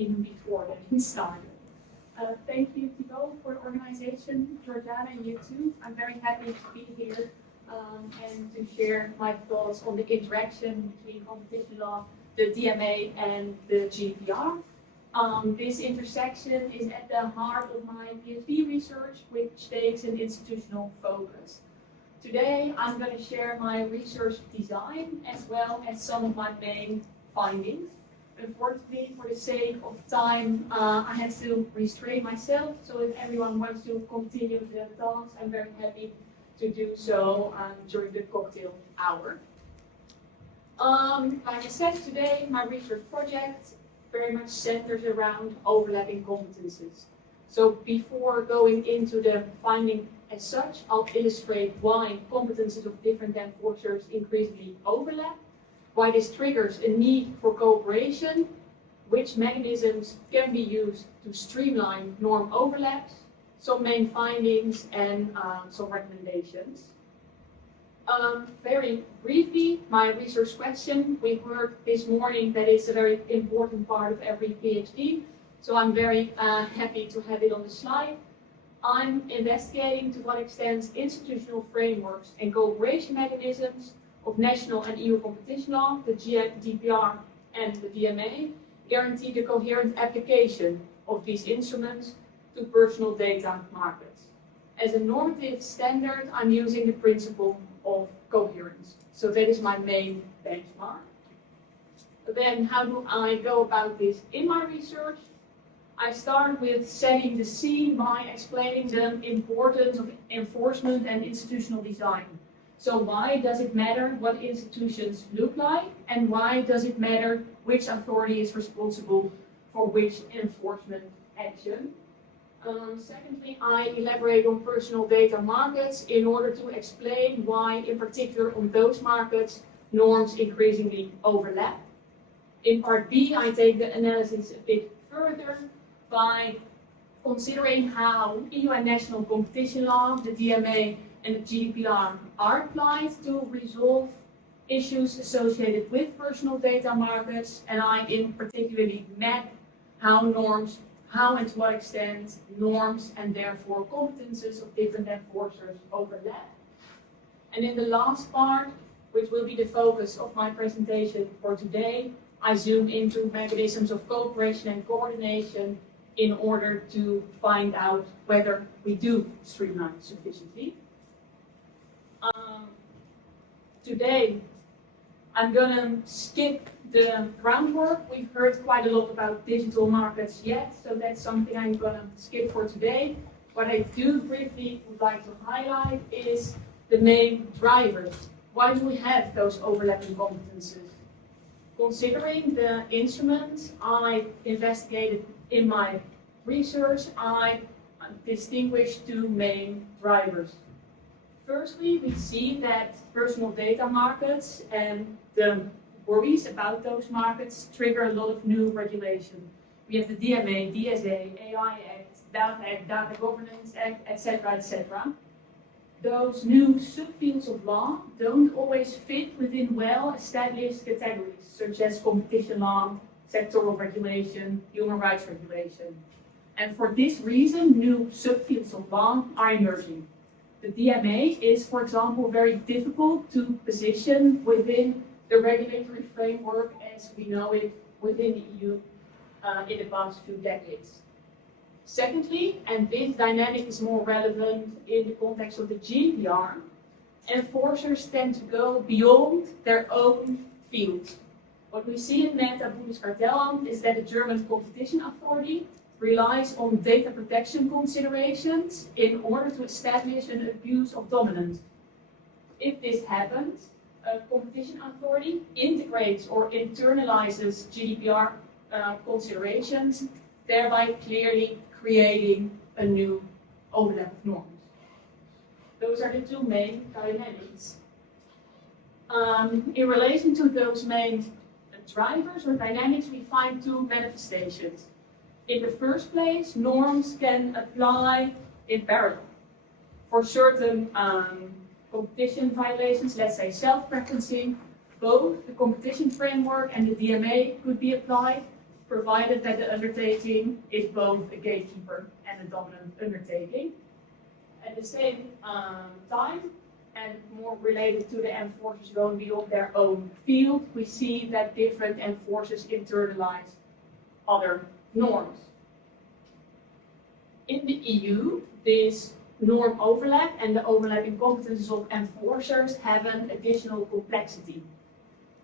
even before we started. Thank you, Thibaut, for the organization, Georgiana, and you too. I'm very happy to be here and to share my thoughts on the interaction between competition law, the DMA, and the GDPR. This intersection is at the heart of my PhD research, which takes an institutional focus. Today, I'm going to share my research design as well as some of my main findings. Unfortunately, for the sake of time, I had to restrain myself, so if everyone wants to continue the talks, I'm very happy to do so during the cocktail hour. Like I said, today my research project very much centers around overlapping competences. So before going into the finding as such, I'll illustrate why competences of different enforcers increasingly overlap, why this triggers a need for cooperation, which mechanisms can be used to streamline norm overlaps, some main findings, and some recommendations. Very briefly, my research question. We heard this morning that it's a very important part of every PhD, so I'm very happy to have it on the slide. I'm investigating to what extent institutional frameworks and cooperation mechanisms of national and EU competition law, the GDPR and the DMA, guarantee the coherent application of these instruments to personal data markets. As a normative standard, I'm using the principle of coherence. So that is my main benchmark. But then how do I go about this in my research? I start with setting the scene by explaining the importance of enforcement and institutional design. So why does it matter what institutions look like, and why does it matter which authority is responsible for which enforcement action? Secondly, I elaborate on personal data markets in order to explain why, in particular on those markets, norms increasingly overlap. In part B, I take the analysis a bit further by considering how EU and national competition law, the DMA, and the GDPR are applied to resolve issues associated with personal data markets, and I in particularly map how and to what extent norms and therefore competences of different enforcers overlap. And in the last part, which will be the focus of my presentation for today, I zoom into mechanisms of cooperation and coordination in order to find out whether we do streamline sufficiently. Today, I'm going to skip the groundwork. We've heard quite a lot about digital markets yet, so that's something I'm going to skip for today. What I do briefly would like to highlight is the main drivers. Why do we have those overlapping competences? Considering the instruments I investigated in my research, I distinguished two main drivers. Firstly, we see that personal data markets and the worries about those markets trigger a lot of new regulation. We have the DMA, DSA, AI Act, Data Governance Act, etc., etc. Those new subfields of law don't always fit within well-established categories, such as competition law, sectoral regulation, human rights regulation. And for this reason, new subfields of law are emerging. The DMA is, for example, very difficult to position within the regulatory framework as we know it within the EU in the past few decades. Secondly, and this dynamic is more relevant in the context of the GDPR, enforcers tend to go beyond their own field. What we see in Meta Bundeskartellamt is that the German competition authority relies on data protection considerations in order to establish an abuse of dominance. If this happens, a competition authority integrates or internalizes GDPR considerations, thereby clearly creating a new overlap of norms. Those are the two main dynamics. In relation to those main drivers or dynamics, we find two manifestations. In the first place, norms can apply in parallel. For certain competition violations, let's say self-preferencing, both the competition framework and the DMA could be applied, provided that the undertaking is both a gatekeeper and a dominant undertaking. At the same time, and more related to the enforcers going beyond their own field, we see that different enforcers internalize other norms. In the EU, this norm overlap and the overlapping competences of enforcers have an additional complexity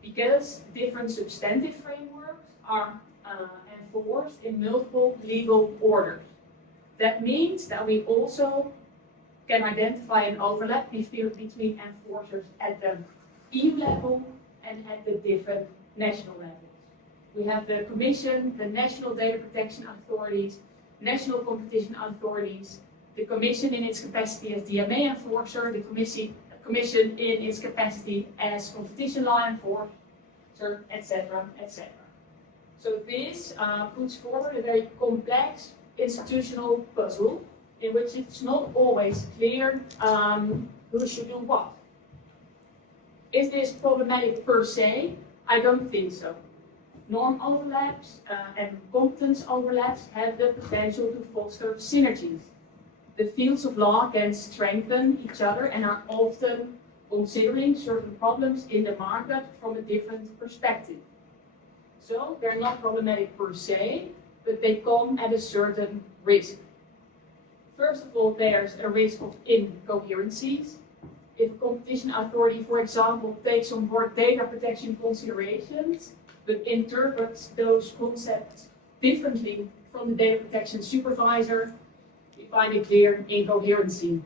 because different substantive frameworks are enforced in multiple legal orders. That means that we also can identify an overlap between enforcers at the EU level and at the different national levels. We have the Commission, the national data protection authorities, national competition authorities, the Commission in its capacity as DMA enforcer, the Commission in its capacity as competition law enforcer, etc., etc. So this puts forward a very complex institutional puzzle in which it's not always clear who should do what. Is this problematic per se? I don't think so. Norm overlaps and competence overlaps have the potential to foster synergies. The fields of law can strengthen each other and are often considering certain problems in the market from a different perspective. So they're not problematic per se, but they come at a certain risk. First of all, there's a risk of incoherencies. If a competition authority, for example, takes on board data protection considerations, but interprets those concepts differently from the data protection supervisor, we find a clear incoherency.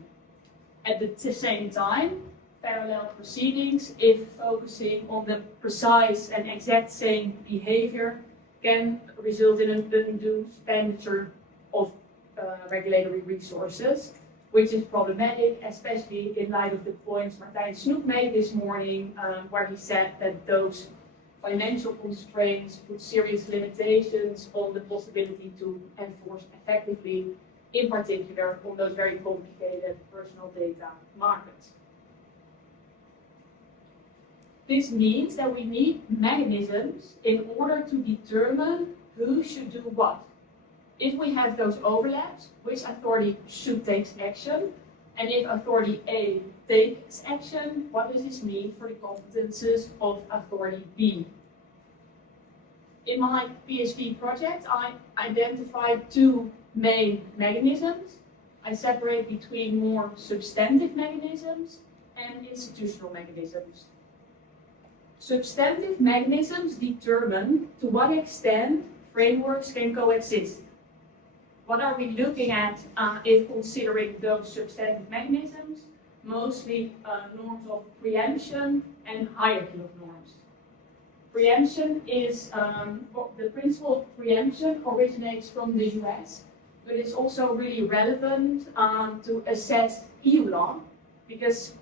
At the same time, parallel proceedings, if focusing on the precise and exact same behavior, can result in an undue expenditure of regulatory resources, which is problematic, especially in light of the points Martijn Snoek made this morning, where he said that those financial constraints put serious limitations on the possibility to enforce effectively, in particular on those very complicated personal data markets. This means that we need mechanisms in order to determine who should do what. If we have those overlaps, which authority should take action, and if authority A takes action, what does this mean for the competences of authority B? In my PhD project, I identified two main mechanisms. I separate between more substantive mechanisms and institutional mechanisms. Substantive mechanisms determine to what extent frameworks can coexist. What are we looking at if considering those substantive mechanisms? Mostly norms of preemption and hierarchy of norms. Preemption is, the principle of preemption originates from the US, but it's also really relevant to assess EU law, because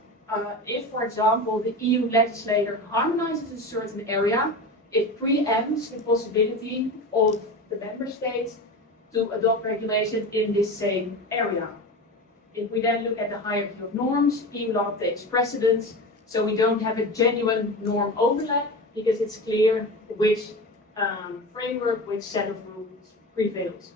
if, for example, the EU legislator harmonizes a certain area, it preempts the possibility of the member states to adopt regulation in this same area. If we then look at the hierarchy of norms, EU law takes precedence, so we don't have a genuine norm overlap because it's clear which framework, which set of rules prevails.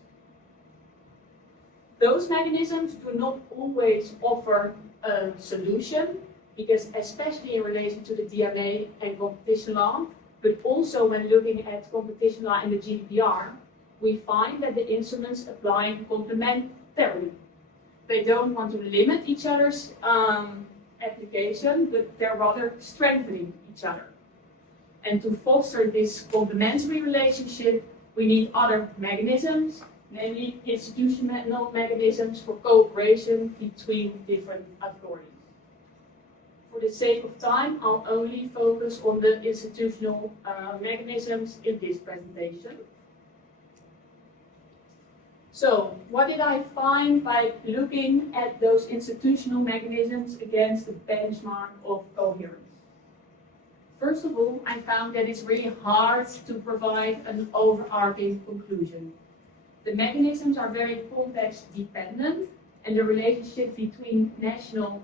Those mechanisms do not always offer a solution, because especially in relation to the DMA and competition law, but also when looking at competition law and the GDPR, we find that the instruments apply complementarily. They don't want to limit each other's application, but they're rather strengthening each other. And to foster this complementary relationship, we need other mechanisms, namely institutional mechanisms for cooperation between different authorities. For the sake of time, I'll only focus on the institutional mechanisms in this presentation. So, what did I find by looking at those institutional mechanisms against the benchmark of coherence? First of all, I found that it's really hard to provide an overarching conclusion. The mechanisms are very context dependent, and the relationship between national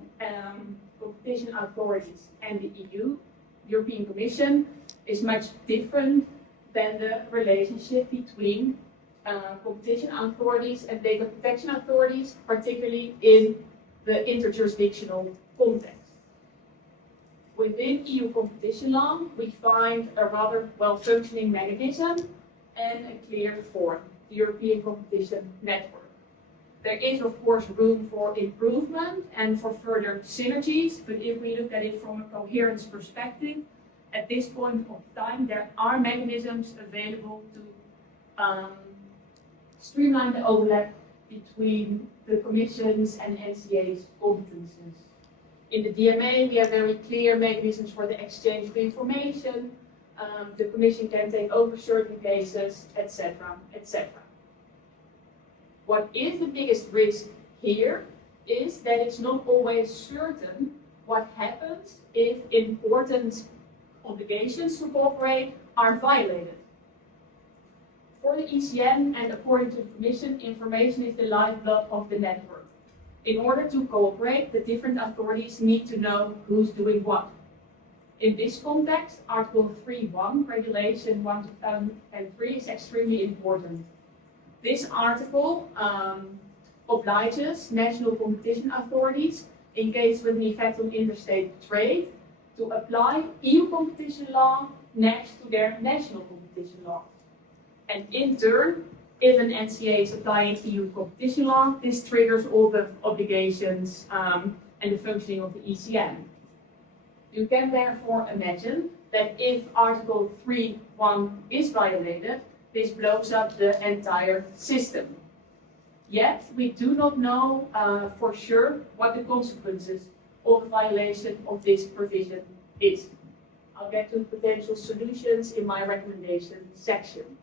competition authorities and the EU, European Commission, is much different than the relationship between competition authorities and data protection authorities, particularly in the interjurisdictional context. Within EU competition law, we find a rather well-functioning mechanism and a clear form, the European Competition Network. There is, of course, room for improvement and for further synergies, but if we look at it from a coherence perspective, at this point of time, there are mechanisms available to streamline the overlap between the Commission's and NCA's competences. In the DMA, we have very clear mechanisms for the exchange of information. The Commission can take over certain cases, etc., etc. What is the biggest risk here is that it's not always certain what happens if important obligations to cooperate are violated. For the ECN and according to the Commission, information is the lifeblood of the network. In order to cooperate, the different authorities need to know who's doing what. In this context, Article 3.1, Regulation 1/2003 is extremely important. This article obliges national competition authorities, in case with an effect on interstate trade, to apply EU competition law next to their national competition law. And in turn, if an NCA is applying EU competition law, this triggers all the obligations and the functioning of the ECN. You can therefore imagine that if Article 3.1 is violated, this blows up the entire system. Yet, we do not know for sure what the consequences of a violation of this provision is. I'll get to potential solutions in my recommendation section.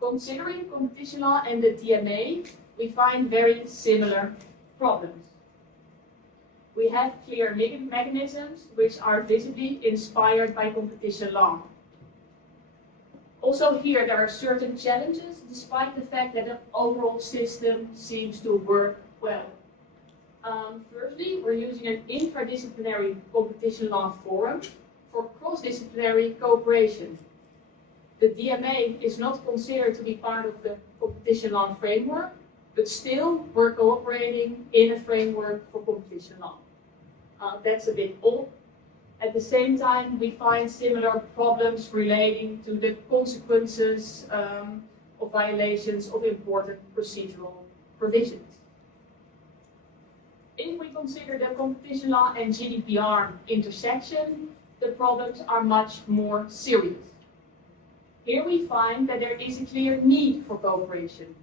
Considering competition law and the DMA, we find very similar problems. We have clear mechanisms which are visibly inspired by competition law. Also here, there are certain challenges, despite the fact that the overall system seems to work well. Firstly, we're using an interdisciplinary competition law forum for cross-disciplinary cooperation. The DMA is not considered to be part of the competition law framework, but still we're cooperating in a framework for competition law. That's a bit odd. At the same time, we find similar problems relating to the consequences of violations of important procedural provisions. If we consider the competition law and GDPR intersection, the problems are much more serious. Here we find that there is a clear need for cooperation.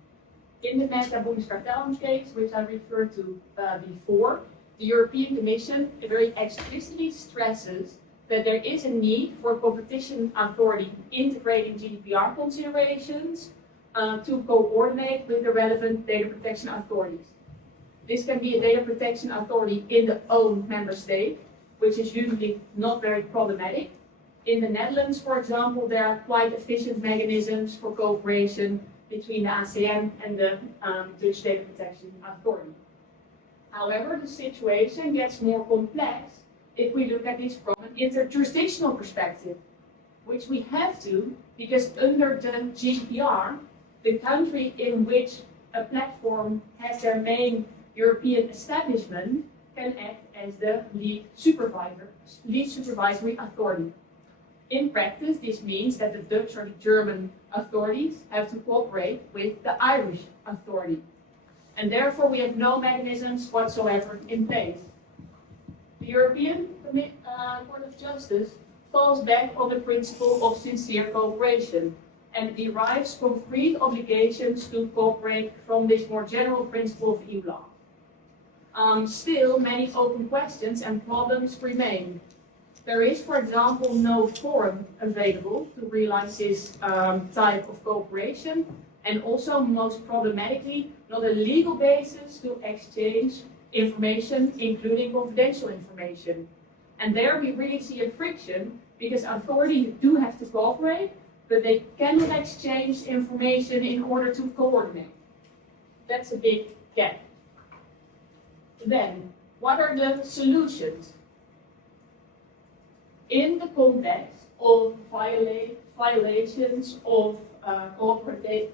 In the Meta Bundeskartellamt case, which I referred to before, the European Commission very explicitly stresses that there is a need for a competition authority integrating GDPR considerations to coordinate with the relevant data protection authorities. This can be a data protection authority in the own member state, which is usually not very problematic. In the Netherlands, for example, there are quite efficient mechanisms for cooperation between the ACM and the Dutch Data Protection Authority. However, the situation gets more complex if we look at this from an interjurisdictional perspective, which we have to, because under the GDPR, the country in which a platform has their main European establishment can act as the lead supervisory authority. In practice, this means that the Dutch or the German authorities have to cooperate with the Irish authority. And therefore, we have no mechanisms whatsoever in place. The European Court of Justice falls back on the principle of sincere cooperation and derives concrete obligations to cooperate from this more general principle of EU law. Still, many open questions and problems remain. There is, for example, no forum available to realize this type of cooperation, and also, most problematically, not a legal basis to exchange information, including confidential information. And there we really see a friction, because authorities do have to cooperate, but they cannot exchange information in order to coordinate. That's a big gap. Then, what are the solutions? In the context of violations of cooperative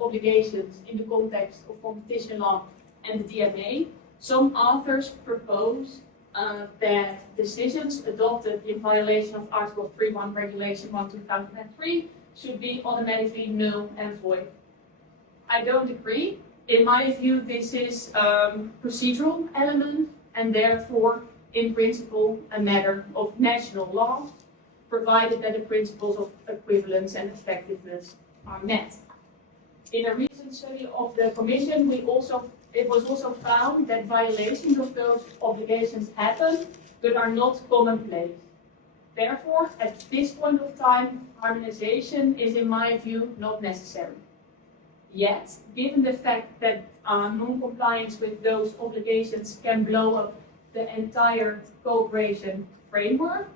obligations in the context of competition law and the DMA, some authors propose that decisions adopted in violation of Article 3.1 Regulation 1/2003 should be automatically null and void. I don't agree. In my view, this is a procedural element and therefore, in principle, a matter of national law, provided that the principles of equivalence and effectiveness are met. In a recent study of the Commission, it was also found that violations of those obligations happen, but are not commonplace. Therefore, at this point of time, harmonization is, in my view, not necessary. Yet, given the fact that non-compliance with those obligations can blow up the entire cooperation framework,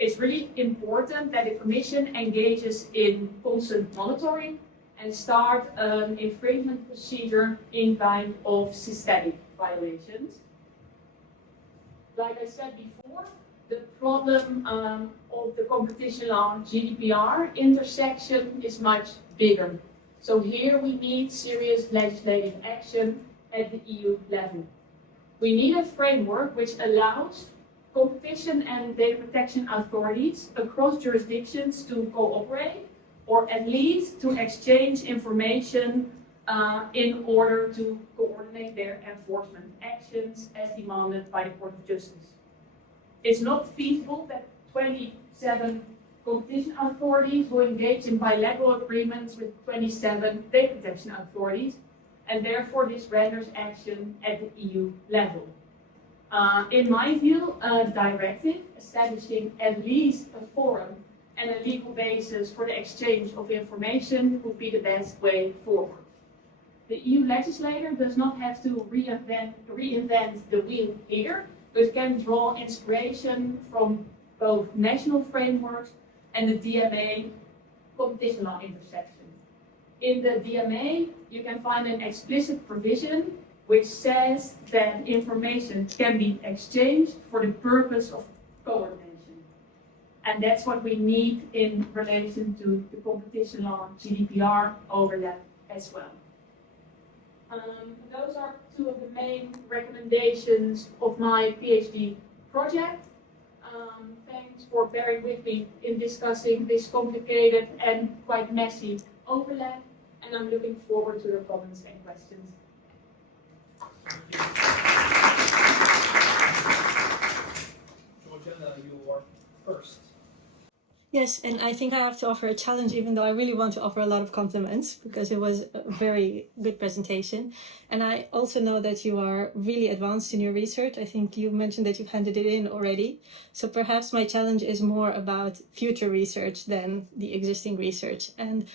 it's really important that the Commission engages in constant monitoring and start an infringement procedure in kind of systemic violations. Like I said before, the problem of the competition law GDPR intersection is much bigger. So here we need serious legislative action at the EU level. We need a framework which allows competition and data protection authorities across jurisdictions to cooperate, or at least to exchange information in order to coordinate their enforcement actions as demanded by the Court of Justice. It's not feasible that 27 competition authorities will engage in bilateral agreements with 27 data protection authorities, and therefore this renders action at the EU level. In my view, a directive establishing at least a forum and a legal basis for the exchange of information would be the best way forward. The EU legislator does not have to reinvent the wheel here, but can draw inspiration from both national frameworks and the DMA competition law intersection. In the DMA, you can find an explicit provision which says that information can be exchanged for the purpose of coordination. And that's what we need in relation to the competition law GDPR overlap as well. Those are two of the main recommendations of my PhD project. Thanks for bearing with me in discussing this complicated and quite messy overlap, and I'm looking forward to your comments and questions. Georgiana, you are first. Yes, and I think I have to offer a challenge, even though I really want to offer a lot of compliments, because it was a very good presentation. And I also know that you are really advanced in your research. I think you mentioned that you've handed it in already. So perhaps my challenge is more about future research than the existing research. And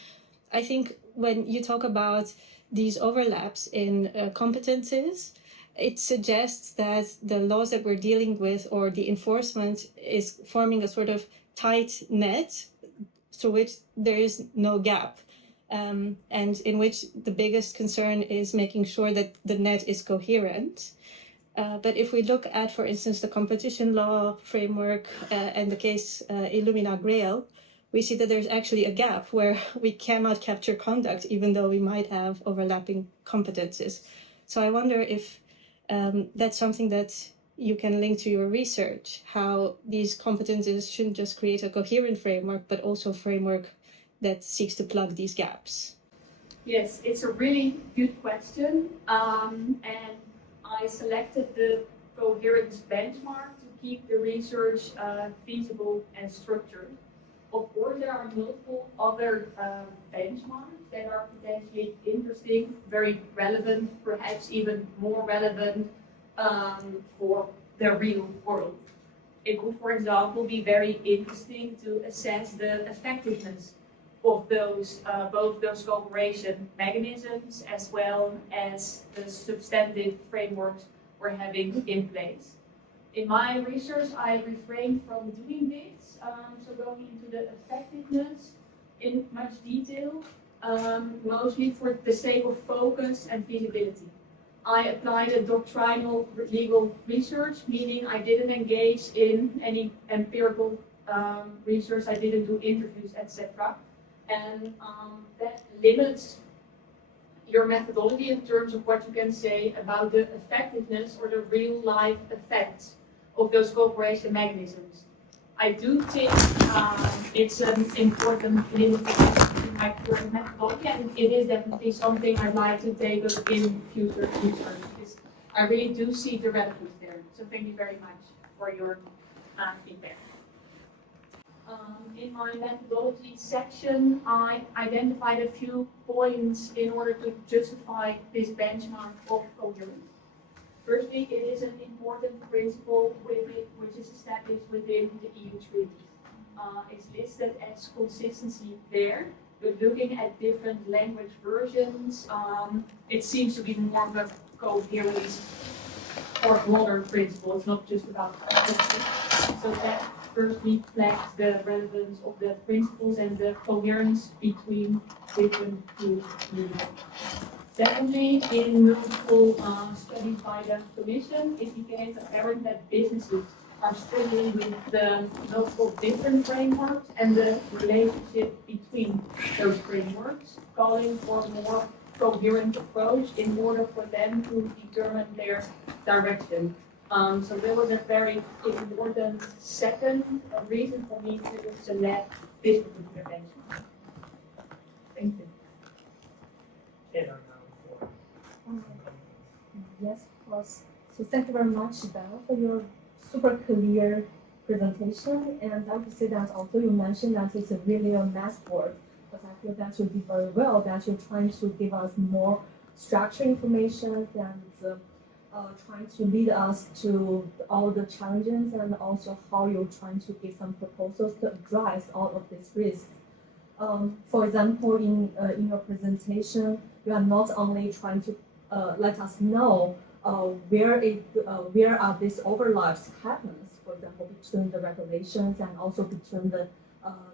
I think when you talk about these overlaps in competences, it suggests that the laws that we're dealing with or the enforcement is forming a sort of tight net through which there is no gap, and in which the biggest concern is making sure that the net is coherent. But if we look at, for instance, the competition law framework and the case Illumina Grail, we see that there's actually a gap where we cannot capture conduct, even though we might have overlapping competences. So I wonder if that's something that you can link to your research, how these competences shouldn't just create a coherent framework, but also a framework that seeks to plug these gaps. Yes, it's a really good question. And I selected the coherence benchmark to keep the research feasible and structured. Of course, there are multiple other benchmarks that are potentially interesting, very relevant, perhaps even more relevant for the real world. It would, for example, be very interesting to assess the effectiveness of those both those cooperation mechanisms as well as the substantive frameworks we're having in place. In my research, I refrained from doing this, so going into the effectiveness in much detail, mostly for the sake of focus and feasibility. I applied a doctrinal legal research, meaning I didn't engage in any empirical research, I didn't do interviews, etc. And that limits your methodology in terms of what you can say about the effectiveness or the real life effects of those cooperation mechanisms. I do think it's an important limitation in my current methodology, and it is definitely something I'd like to take up in future research, because I really do see the relevance there. So thank you very much for your feedback. In my methodology section, I identified a few points in order to justify this benchmark of coherence. Firstly, it is an important principle which is established within the EU treaties. It's listed as consistency there, but looking at different language versions, it seems to be more of a coherence or broader principle. It's not just about consistency. So that firstly flags the relevance of the principles and the coherence between different fields. Secondly, in multiple studies by the Commission, it became apparent that businesses are struggling with the multiple different frameworks and the relationship between those frameworks, calling for a more coherent approach in order for them to determine their direction. So there was a very important second reason for me to select this particular benchmark. Thank you. Yes, of course. So thank you very much, Belle, for your super clear presentation. And I would say that also you mentioned that it's really a math board, but I feel that you did very well, that you're trying to give us more structured information and trying to lead us to all the challenges and also how you're trying to give some proposals to address all of these risks. For example, in your presentation, you are not only trying to let us know where are these overlaps happens, for example, between the regulations and also between the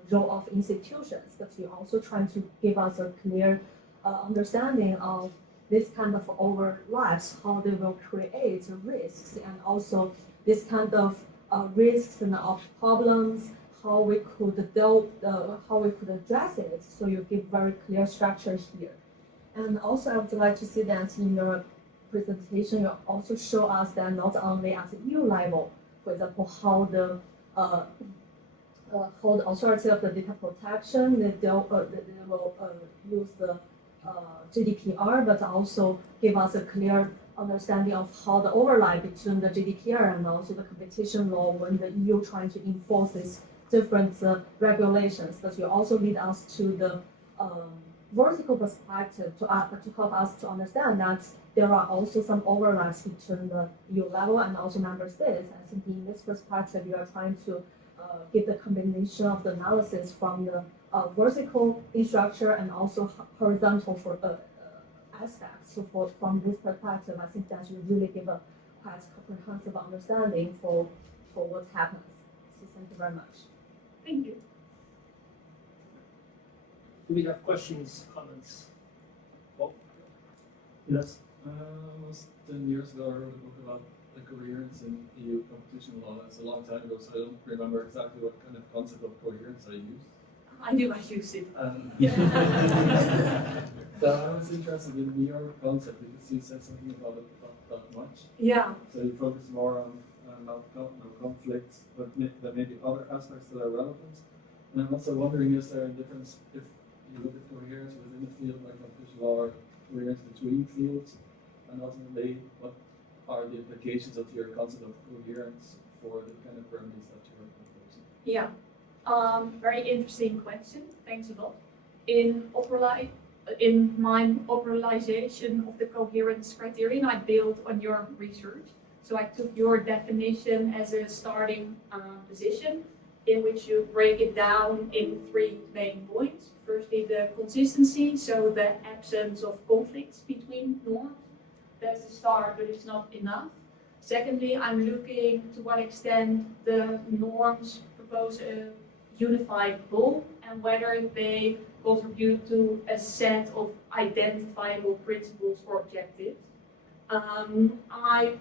role of institutions, but you're also trying to give us a clear understanding of this kind of overlaps, how they will create risks, and also this kind of risks and of problems, how we could address it. So you give very clear structure here. And also, I would like to see that in your presentation, you also show us that not only at the EU level, for example, how the authority of the data protection they will use the GDPR, but also give us a clear understanding of how the overlap between the GDPR and also the competition law when the EU trying to enforce these different regulations. But you also lead us to the vertical perspective to help us to understand that there are also some overlaps between the EU level and also member states. I think in this perspective, you are trying to give the combination of the analysis from the vertical structure and also horizontal for aspects. So from this perspective, I think that you really give a quite comprehensive understanding for what happens. So thank you very much. Thank you. Do we have questions, comments? Bob? Yes. Almost 10 years ago, I wrote a book about the coherence in EU competition law. That's a long time ago, so I don't remember exactly what kind of concept of coherence I used. I knew I used it. So I was interested in your concept because you said something about it not much. Yeah. So you focus more on no conflicts, but there may be other aspects that are relevant. And I'm also wondering, is there a difference if you look at coherence within a field like competition law or coherence between fields, and ultimately what are the implications of your concept of coherence for the kind of remedies that you are proposing? Yeah. Very interesting question. Thanks a lot. In my operationalization of the coherence criterion, I built on your research. So I took your definition as a starting position, in which you break it down in 3 main points. Firstly, the consistency, so the absence of conflicts between norms. That's the start, but it's not enough. Secondly, I'm looking to what extent the norms propose a unified goal and whether they contribute to a set of identifiable principles or objectives. I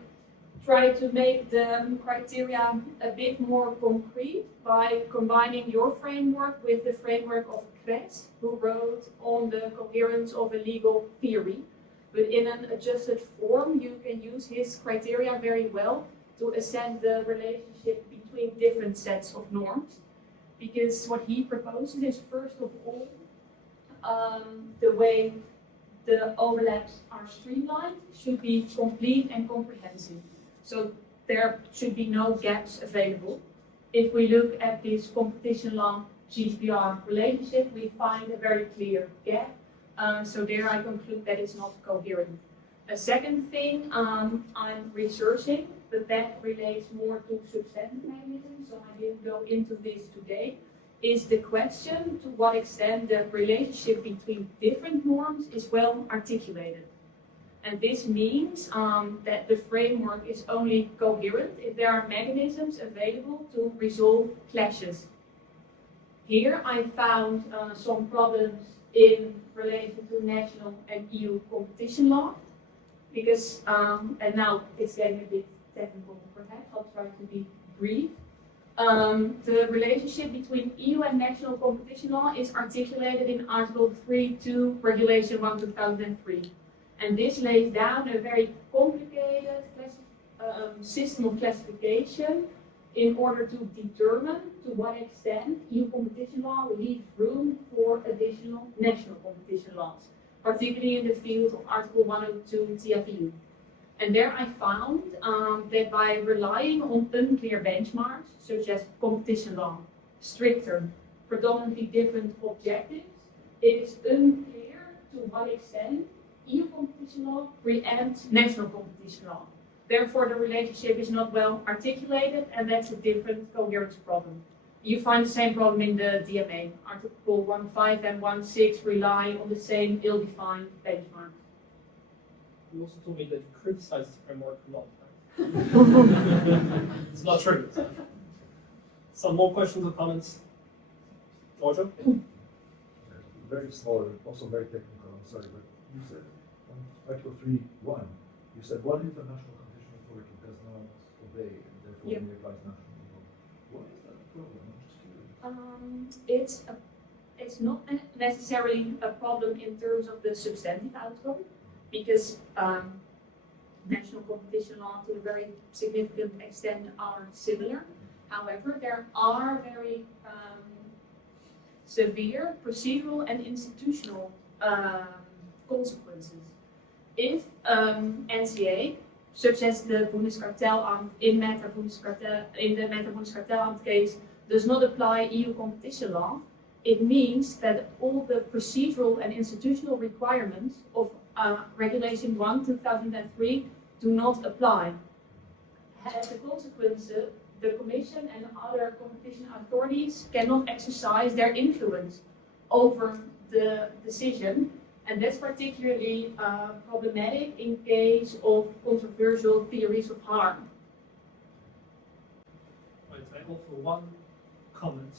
try to make the criteria a bit more concrete by combining your framework with the framework of Kress, who wrote on the coherence of a legal theory. But in an adjusted form, you can use his criteria very well to assess the relationship between different sets of norms. Because what he proposes is, first of all, the way the overlaps are streamlined should be complete and comprehensive. So there should be no gaps available. If we look at this competition law GDPR relationship, we find a very clear gap. So there I conclude that it's not coherent. A second thing I'm researching, but that relates more to substantive mechanisms, so I didn't go into this today, is the question to what extent the relationship between different norms is well articulated. And this means that the framework is only coherent if there are mechanisms available to resolve clashes. Here I found some problems in relation to national and EU competition law, because, and now it's getting a bit technical perhaps, I'll try to be brief. The relationship between EU and national competition law is articulated in Article 3.2 Regulation 1/2003. And this lays down a very complicated system of classification in order to determine to what extent EU competition law leaves room for additional national competition laws, particularly in the field of Article 102 TFEU. And there I found that by relying on unclear benchmarks, such as competition law, stricter, predominantly different objectives, it is unclear to what extent EU competition law preempts national competition law. Therefore, the relationship is not well articulated, and that's a different coherence problem. You find the same problem in the DMA. Article 1.5 and 1.6 rely on the same ill-defined benchmark. You also told me that you criticize this framework a lot. Right? It's not true. Some more questions or comments? Giorgio? Very small, also very technical, I'm sorry, but you said on Article 3.1, you said what if the National Competition Authority does not obey and therefore Yeah. only applies national law? Why is that a problem? I'm just curious. It's not necessarily a problem in terms of the substantive outcome, because national competition law to a very significant extent are similar. However, there are very severe procedural and institutional consequences. If NCA, such as the Bundeskartellamt in the Meta Bundeskartellamt case, does not apply EU competition law, it means that all the procedural and institutional requirements of Regulation 1/2003 do not apply. As a consequence, the Commission and other competition authorities cannot exercise their influence over the decision, and that's particularly problematic in case of controversial theories of harm. Right, I offer one comment,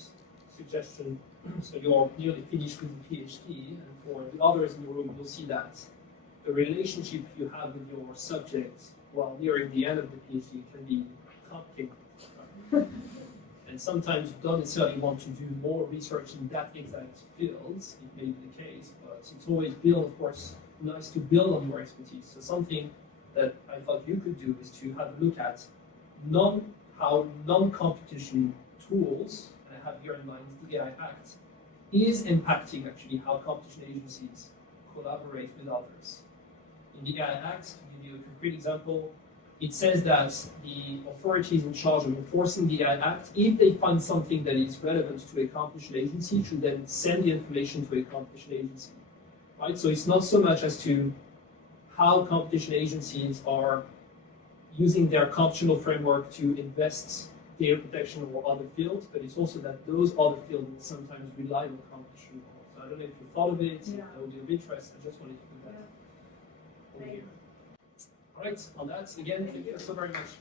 suggestion. So you're nearly finished with the PhD, and for the others in the room, you'll see that the relationship you have with your subject while nearing the end of the PhD can be complicated. And sometimes you don't necessarily want to do more research in that exact field, it may be the case, but it's always of course, nice to build on your expertise. So something that I thought you could do is to have a look at how non-competition tools, and I have here in mind the AI Act, is impacting actually how competition agencies collaborate with others. In the AI Act, to give you a concrete example, it says that the authorities in charge of enforcing the AI Act, if they find something that is relevant to a competition agency, should then send the information to a competition agency. Right? So it's not so much as to how competition agencies are using their computational framework to invest data protection or other fields, but it's also that those other fields sometimes rely on competition law. So I don't know if you thought of it, Yeah. that would be of interest. I just wanted to put that over here. All right, on that, again, thank you so very much.